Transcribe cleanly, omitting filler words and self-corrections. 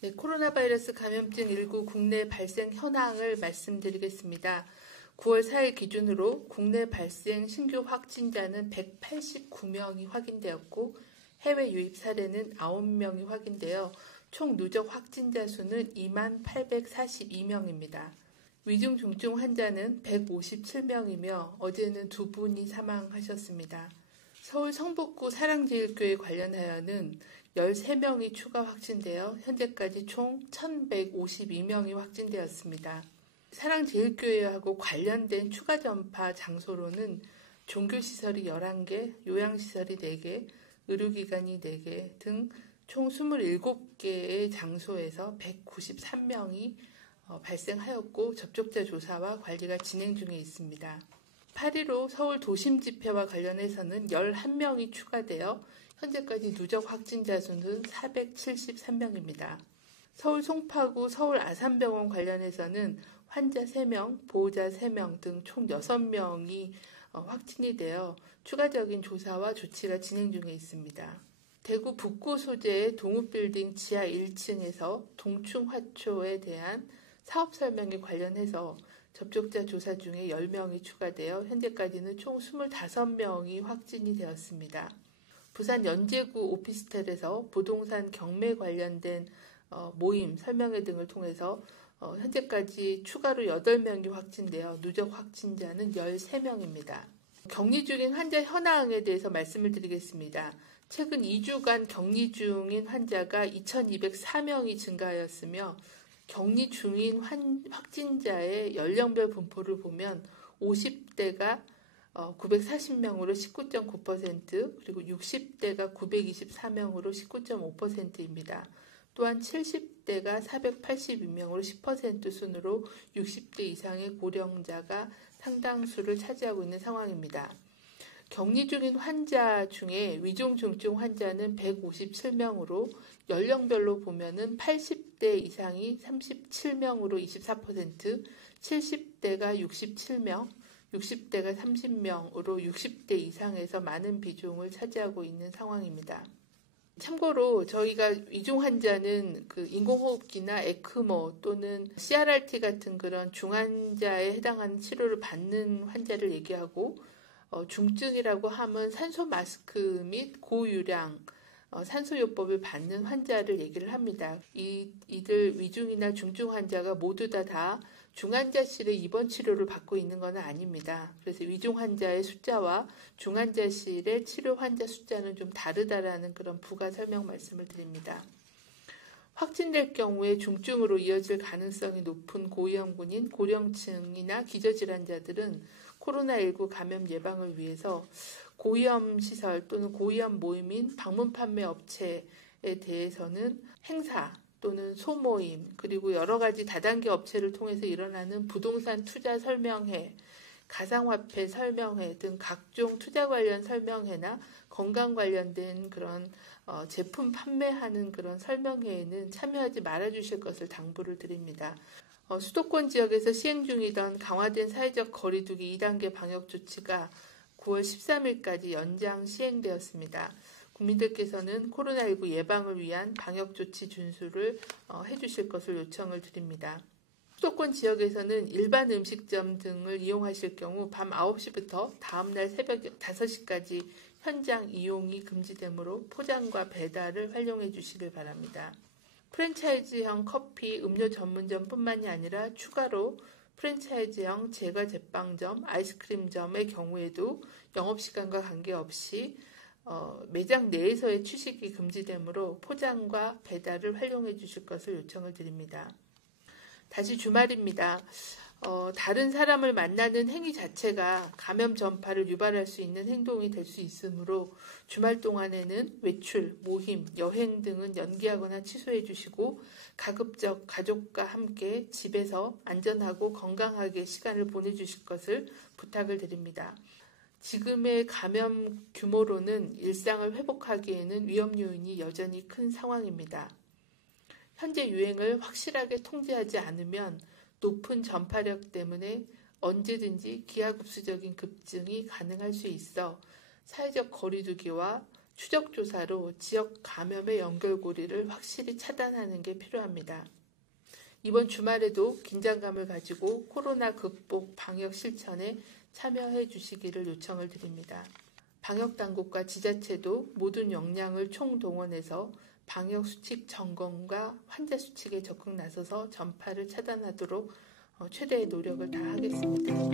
네, 코로나 바이러스 감염증 19 국내 발생 현황을 말씀드리겠습니다. 9월 4일 기준으로 국내 발생 신규 확진자는 189명이 확인되었고 해외 유입 사례는 9명이 확인되어 총 누적 확진자 수는 2842명입니다. 위중 중증 환자는 157명이며 어제는 2분이 사망하셨습니다. 서울 성북구 사랑제일교회 관련하여는 13명이 추가 확진되어 현재까지 총 1152명이 확진되었습니다. 사랑제일교회하고 관련된 추가 전파 장소로는 종교시설이 11개, 요양시설이 4개, 의료기관이 4개 등 총 27개의 장소에서 193명이 발생하였고 접촉자 조사와 관리가 진행 중에 있습니다. 8.15 서울 도심집회와 관련해서는 11명이 추가되어 현재까지 누적 확진자 수는 473명입니다. 서울 송파구 서울 아산병원 관련해서는 환자 3명, 보호자 3명 등 총 6명이 확진이 되어 추가적인 조사와 조치가 진행 중에 있습니다. 대구 북구 소재의 동읍빌딩 지하 1층에서 동충화초에 대한 사업 설명에 관련해서 접촉자 조사 중에 10명이 추가되어 현재까지는 총 25명이 확진이 되었습니다. 부산 연제구 오피스텔에서 부동산 경매 관련된 모임, 설명회 등을 통해서 현재까지 추가로 8명이 확진되어 누적 확진자는 13명입니다. 격리 중인 환자 현황에 대해서 말씀을 드리겠습니다. 최근 2주간 격리 중인 환자가 2204명이 증가하였으며 격리 중인 확진자의 연령별 분포를 보면 50대가 940명으로 19.9%, 그리고 60대가 924명으로 19.5%입니다. 또한 70대가 482명으로 10% 순으로 60대 이상의 고령자가 상당수를 차지하고 있는 상황입니다. 격리 중인 환자 중에 위중 중증 환자는 157명으로 연령별로 보면은 80대 이상이 37명으로 24%, 70대가 67명, 60대가 30명으로 60대 이상에서 많은 비중을 차지하고 있는 상황입니다. 참고로 저희가 위중 환자는 인공호흡기나 에크모 또는 CRRT 같은 그런 중환자에 해당하는 치료를 받는 환자를 얘기하고 중증이라고 하면 산소 마스크 및 고유량 산소요법을 받는 환자를 얘기를 합니다. 이들 위중이나 중증 환자가 모두 다 중환자실에 입원 치료를 받고 있는 건 아닙니다. 그래서 위중 환자의 숫자와 중환자실의 치료 환자 숫자는 좀 다르다라는 그런 부가 설명 말씀을 드립니다. 확진될 경우에 중증으로 이어질 가능성이 높은 고위험군인 고령층이나 기저질환자들은 코로나19 감염 예방을 위해서 고위험 시설 또는 고위험 모임인 방문 판매 업체에 대해서는 행사 또는 소모임 그리고 여러 가지 다단계 업체를 통해서 일어나는 부동산 투자 설명회, 가상화폐 설명회 등 각종 투자 관련 설명회나 건강 관련된 그런 제품 판매하는 그런 설명회에는 참여하지 말아주실 것을 당부를 드립니다. 수도권 지역에서 시행 중이던 강화된 사회적 거리두기 2단계 방역 조치가 9월 13일까지 연장 시행되었습니다. 국민들께서는 코로나19 예방을 위한 방역 조치 준수를 해주실 것을 요청을 드립니다. 수도권 지역에서는 일반 음식점 등을 이용하실 경우 밤 9시부터 다음날 새벽 5시까지 현장 이용이 금지되므로 포장과 배달을 활용해 주시길 바랍니다. 프랜차이즈형 커피, 음료 전문점뿐만이 아니라 추가로 프랜차이즈형 제과 제빵점, 아이스크림점의 경우에도 영업시간과 관계없이 매장 내에서의 취식이 금지되므로 포장과 배달을 활용해 주실 것을 요청을 드립니다. 다시 주말입니다. 다른 사람을 만나는 행위 자체가 감염 전파를 유발할 수 있는 행동이 될 수 있으므로 주말 동안에는 외출, 모임, 여행 등은 연기하거나 취소해 주시고 가급적 가족과 함께 집에서 안전하고 건강하게 시간을 보내주실 것을 부탁을 드립니다. 지금의 감염 규모로는 일상을 회복하기에는 위험 요인이 여전히 큰 상황입니다. 현재 유행을 확실하게 통제하지 않으면 높은 전파력 때문에 언제든지 기하급수적인 급증이 가능할 수 있어 사회적 거리두기와 추적 조사로 지역 감염의 연결고리를 확실히 차단하는 게 필요합니다. 이번 주말에도 긴장감을 가지고 코로나 극복 방역 실천에 참여해 주시기를 요청을 드립니다. 방역당국과 지자체도 모든 역량을 총동원해서 방역수칙 점검과 환자 수칙에 적극 나서서 전파를 차단하도록 최대의 노력을 다하겠습니다.